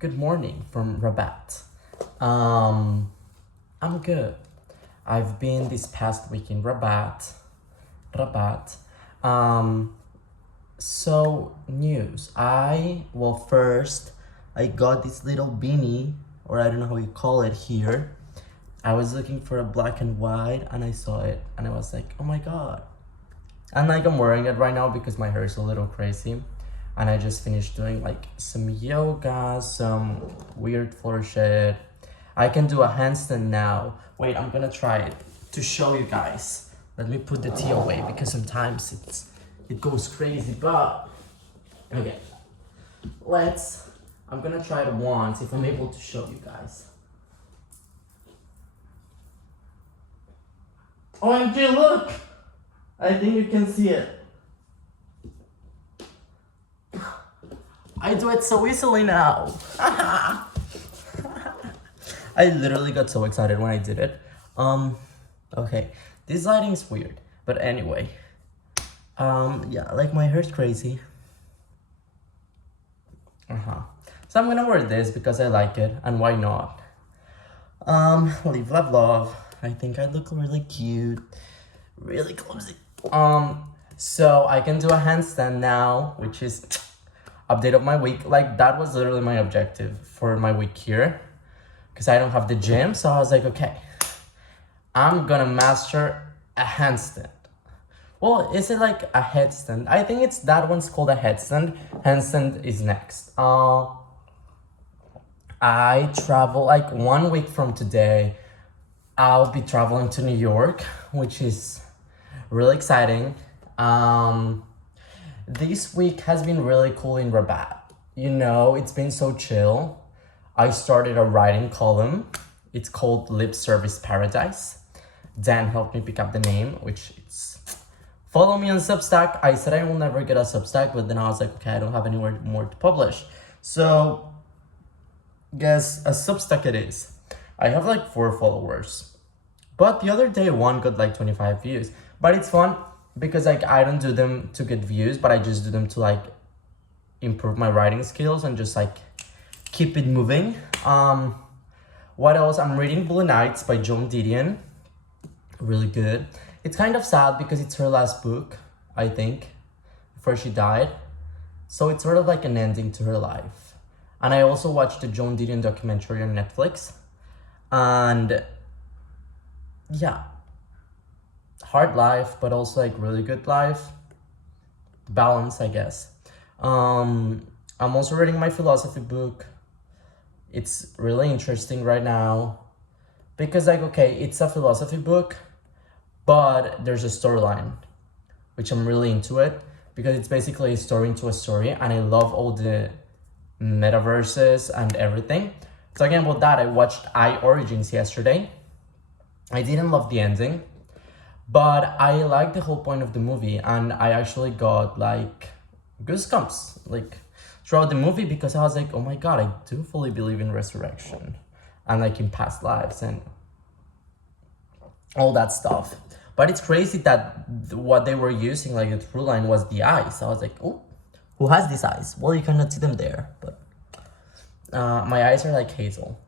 Good morning from Rabat. Um, I'm good. I've been this past week in Rabat. Rabat. Um, so news. First, I got this little beanie, or I don't know how you call it here. I was looking for a black and white, and I saw it, and I was like, oh my god. And like I'm wearing it right now because my hair is a little crazy. And I just finished doing like some yoga, some weird floor shit. I can do a handstand now. Wait, I'm gonna try it to show you guys. Let me put the tea away because sometimes it goes crazy, but okay. I'm gonna try it once if I'm able to show you guys. OMG, look! I think you can see it. I do it so easily now. I literally got so excited when I did it. Okay, this lighting is weird, but anyway. Yeah, like my hair's crazy. So I'm gonna wear this because I like it, and why not? Live, love, love. I think I look really cute, really clumsy. So I can do a handstand now, which is update of my week. Like that was literally my objective for my week here, because I don't have the gym. So I was like, okay, I'm gonna master a handstand. Well, is it like a headstand? I think it's that one's called a headstand. Handstand is next. I travel like 1 week from today. I'll be traveling to New York, which is really exciting. This week has been really cool in Rabat. You know, it's been so chill. I started a writing column. It's called Lip Service Paradise. Dan helped me pick up the name, which it's... Follow me on Substack. I said I will never get a Substack, but then I was like, okay, I don't have anywhere more to publish. So, guess a Substack it is. I have like 4 followers. But the other day, one got like 25 views. But it's fun because like I don't do them to get views, but I just do them to like improve my writing skills and just like keep it moving. What else? I'm reading Blue Nights by Joan Didion. Really good. It's kind of sad because it's her last book, I think, before she died. So it's sort of like an ending to her life. And I also watched the Joan Didion documentary on Netflix. And yeah, hard life, but also like really good life. Balance, I guess. I'm also reading my philosophy book. It's really interesting right now because like, okay, it's a philosophy book, but there's a storyline, which I'm really into it because it's basically a story into a story, and I love all the metaverses and everything. Talking about that, I watched I Origins yesterday. I didn't love the ending, but I liked the whole point of the movie, and I actually got like goosebumps like throughout the movie because I was like, oh my god, I do fully believe in resurrection and like in past lives and all that stuff. But it's crazy that what they were using, like the through line, was the eyes. I was like, oh, who has these eyes? Well, you cannot see them there, but my eyes are like hazel.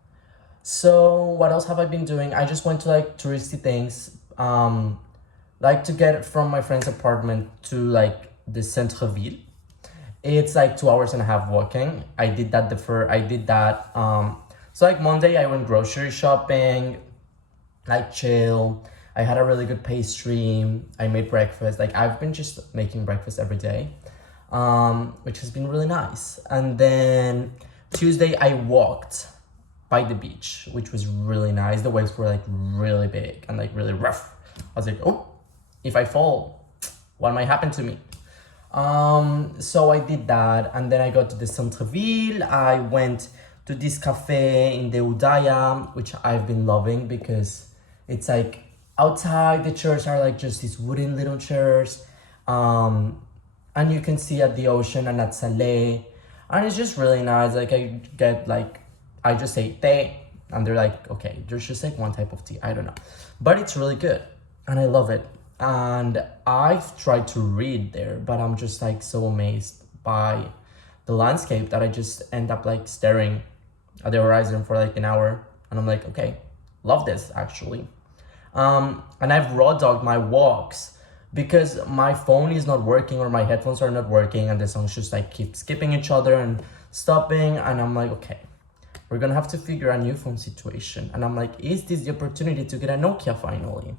So what else have I been doing? I just went to like touristy things, like to get from my friend's apartment to like the centre-ville. It's like 2.5 hours walking. I did that so like Monday I went grocery shopping, like chill. I had a really good pastry. I made breakfast. Like I've been just making breakfast every day, which has been really nice. And then Tuesday I walked by the beach, which was really nice. The waves were like really big and like really rough. I was like, oh, if I fall, what might happen to me? So I did that, and then I got to the centre-ville. I went to this cafe in the Udaya, which I've been loving because it's like outside the chairs are like just these wooden little chairs, and you can see at the ocean and at Salé, and it's just really nice. Like I just say tea, and they're like, okay, there's just like one type of tea, I don't know, but it's really good, and I love it. And I've tried to read there, but I'm just like so amazed by the landscape that I just end up like staring at the horizon for like an hour, and I'm like, okay, love this actually. And I've raw dogged my walks because my phone is not working or my headphones are not working, and the songs just like keep skipping each other and stopping, and I'm like, okay, we're gonna have to figure a new phone situation. And I'm like, is this the opportunity to get a Nokia finally?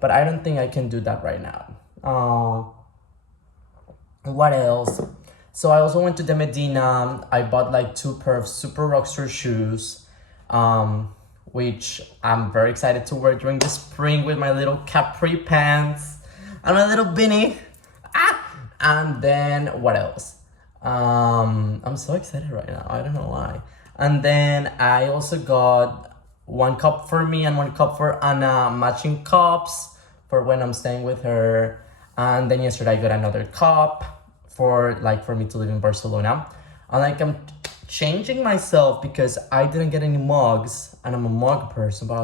But I don't think I can do that right now. What else? So I also went to the Medina. I bought like 2 pair of super rockstar shoes, which I'm very excited to wear during the spring with my little capri pants and my little beanie. And then what else? I'm so excited right now. I don't know why. And then I also got 1 cup for me and 1 cup for Anna, matching cups for when I'm staying with her. And then yesterday I got another cup for me to live in Barcelona. And like I'm changing myself because I didn't get any mugs and I'm a mug person, but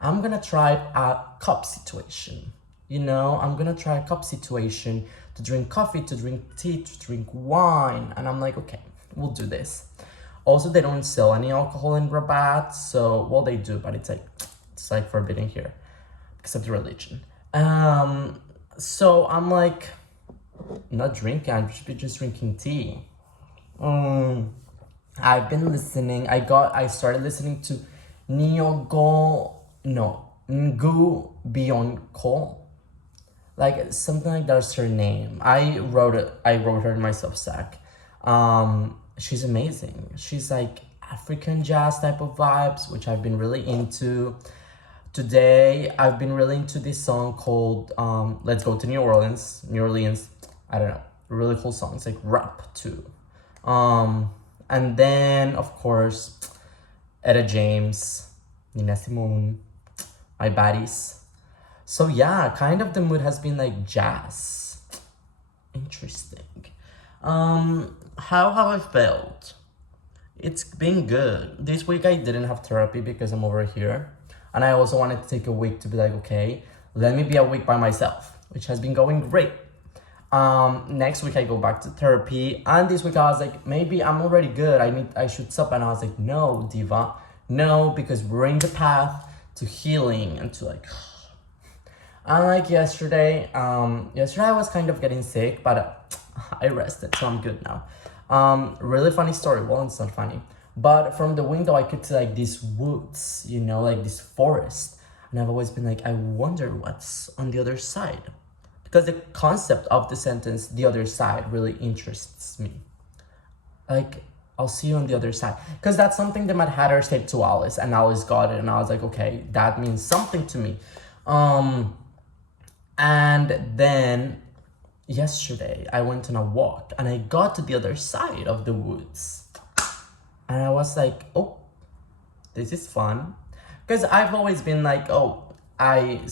I'm gonna try a cup situation. I'm gonna try a cup situation to drink coffee, to drink tea, to drink wine. And I'm like, okay, we'll do this. Also, they don't sell any alcohol in Rabat, so, well, they do, but it's like forbidden here because of the religion. So I'm like, not drinking, I should be just drinking tea. I've been listening, I started listening to Ngu Bionko. Like something like that's her name. I wrote her in my Substack. She's amazing. She's like African jazz type of vibes, which I've been really into. Today, I've been really into this song called Let's Go to New Orleans. I don't know. Really cool song. It's like rap too. And then, of course, Etta James, Nina Simone, my baddies. So yeah, kind of the mood has been like jazz. Interesting. How have I felt? It's been good. This week I didn't have therapy because I'm over here. And I also wanted to take a week to be like, okay, let me be a week by myself, which has been going great. Next week I go back to therapy. And this week I was like, maybe I'm already good. I should stop. And I was like, no, Diva, no, because we're in the path to healing and to like. Unlike yesterday, yesterday I was kind of getting sick, but I rested, so I'm good now. Really funny story. Well, it's not funny, but from the window I could see like these woods, like this forest, and I've always been like, I wonder what's on the other side, because the concept of the sentence "the other side" really interests me. Like, I'll see you on the other side, because that's something that Mad Hatter said to Alice, and Alice got it, and I was like, okay, that means something to me. And then yesterday I went on a walk and I got to the other side of the woods. And I was like, oh, this is fun. Because I've always been like, oh, I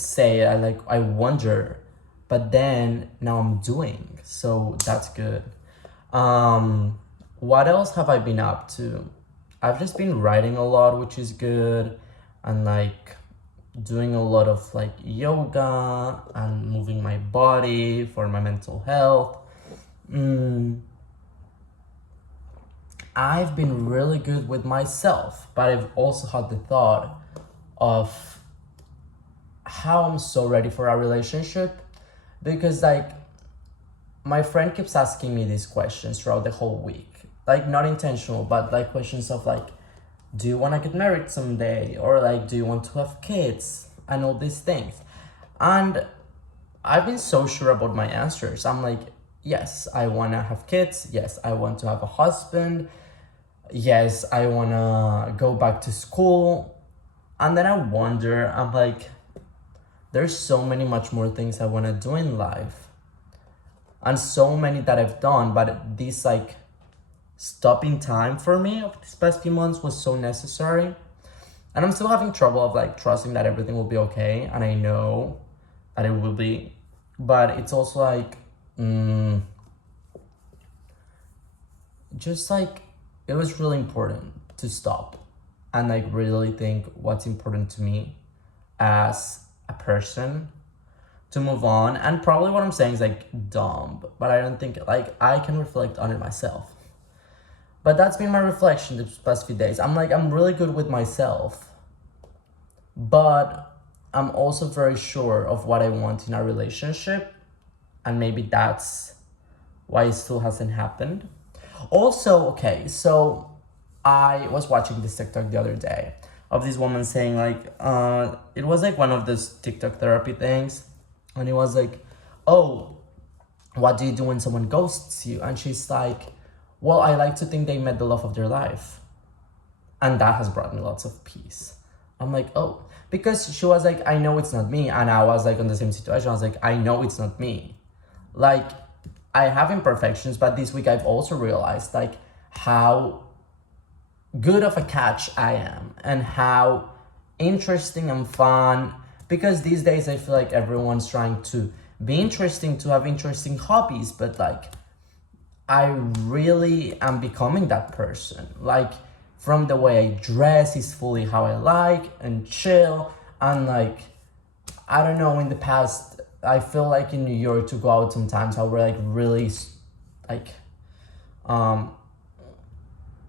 wonder, but then now I'm doing. So that's good. What else have I been up to? I've just been writing a lot, which is good. And like doing a lot of like yoga and moving my body for my mental health. I've been really good with myself, but I've also had the thought of how I'm so ready for a relationship, because like my friend keeps asking me these questions throughout the whole week, like not intentional, but like questions of like, do you want to get married someday? Or like, do you want to have kids? And all these things. And I've been so sure about my answers. I'm like, yes, I want to have kids. Yes, I want to have a husband. Yes, I want to go back to school. And then I wonder, I'm like, there's so many much more things I want to do in life. And so many that I've done, but this like stopping time for me of these past few months was so necessary. And I'm still having trouble of like trusting that everything will be okay, and I know that it will be, but it's also like just like it was really important to stop and like really think what's important to me as a person, to move on. And probably what I'm saying is like dumb, but I don't think, like, I can reflect on it myself. But that's been my reflection the past few days. I'm like, I'm really good with myself, but I'm also very sure of what I want in a relationship, and maybe that's why it still hasn't happened. Also, okay, so I was watching this TikTok the other day of this woman saying like, it was like one of those TikTok therapy things, and it was like, oh, what do you do when someone ghosts you? And she's like, well, I like to think they met the love of their life, and that has brought me lots of peace. I'm like, oh, because she was like, I know it's not me, and I was like on the same situation. I was like, I know it's not me. Like, I have imperfections, but this week I've also realized like how good of a catch I am and how interesting and fun, because these days I feel like everyone's trying to be interesting, to have interesting hobbies, but like I really am becoming that person. Like, from the way I dress is fully how I like and chill, and like, I don't know, in the past I feel like in New York to go out sometimes I would like really like um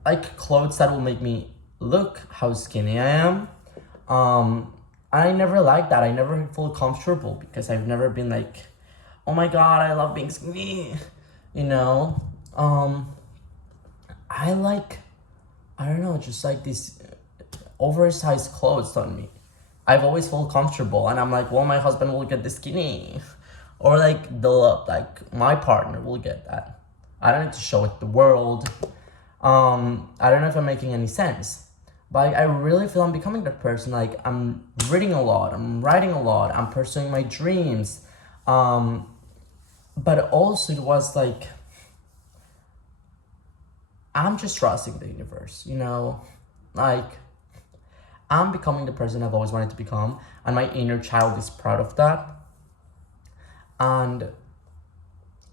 like clothes that will make me look how skinny I am. I never liked that. I never feel comfortable because I've never been like, oh my god, I love being skinny, you know. I like, I don't know, just like these oversized clothes on me. I've always felt comfortable, and I'm like, well, my husband will get the skinny, or like like my partner will get that. I don't need to show it to the world. I don't know if I'm making any sense, but like, I really feel I'm becoming that person. Like, I'm reading a lot, I'm writing a lot, I'm pursuing my dreams. But also it was like, I'm just trusting the universe, you know? Like, I'm becoming the person I've always wanted to become, and my inner child is proud of that. And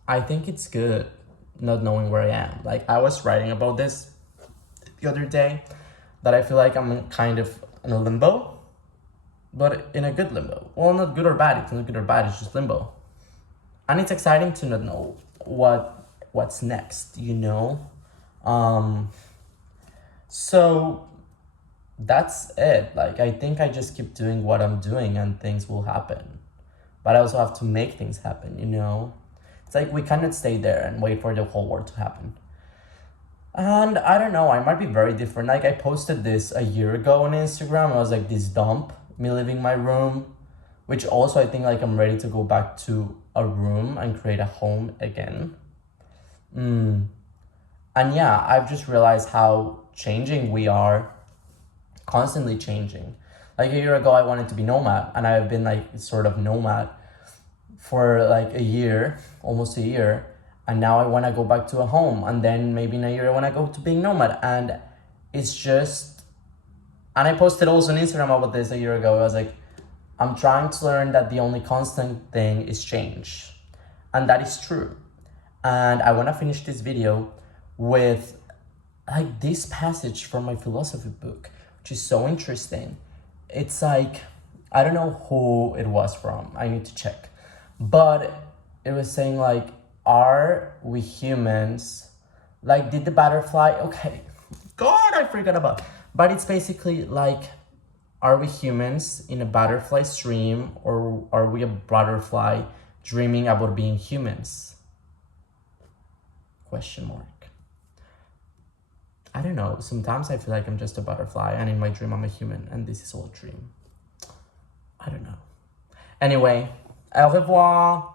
I think it's good not knowing where I am. Like, I was writing about this the other day, that I feel like I'm kind of in a limbo, but in a good limbo. Well, not good or bad. It's not good or bad. It's just limbo, and it's exciting to not know what's next. You know. So that's it. Like, I think I just keep doing what I'm doing, and things will happen. But I also have to make things happen. You know. It's like we cannot stay there and wait for the whole world to happen. And I don't know, I might be very different. Like, I posted this a year ago on Instagram. I was like, this dump, me leaving my room, which also I think like I'm ready to go back to a room and create a home again. And yeah, I've just realized how changing we are, constantly changing. Like, a year ago, I wanted to be nomad, and I've been like sort of nomad for like a year, almost a year. And now I want to go back to a home, and then maybe in a year I want to go to being nomad. And it's just, and I posted also on Instagram about this a year ago. I was like, I'm trying to learn that the only constant thing is change, and that is true. And I want to finish this video with like this passage from my philosophy book, which is so interesting. It's like, I don't know who it was from, I need to check, but it was saying like, are we humans, like, did the butterfly, okay, god, I forgot about, but it's basically like, are we humans in a butterfly stream, or are we a butterfly dreaming about being humans? Question mark. I don't know, sometimes I feel like I'm just a butterfly, and in my dream I'm a human, and this is all a dream. I don't know. Anyway, au revoir.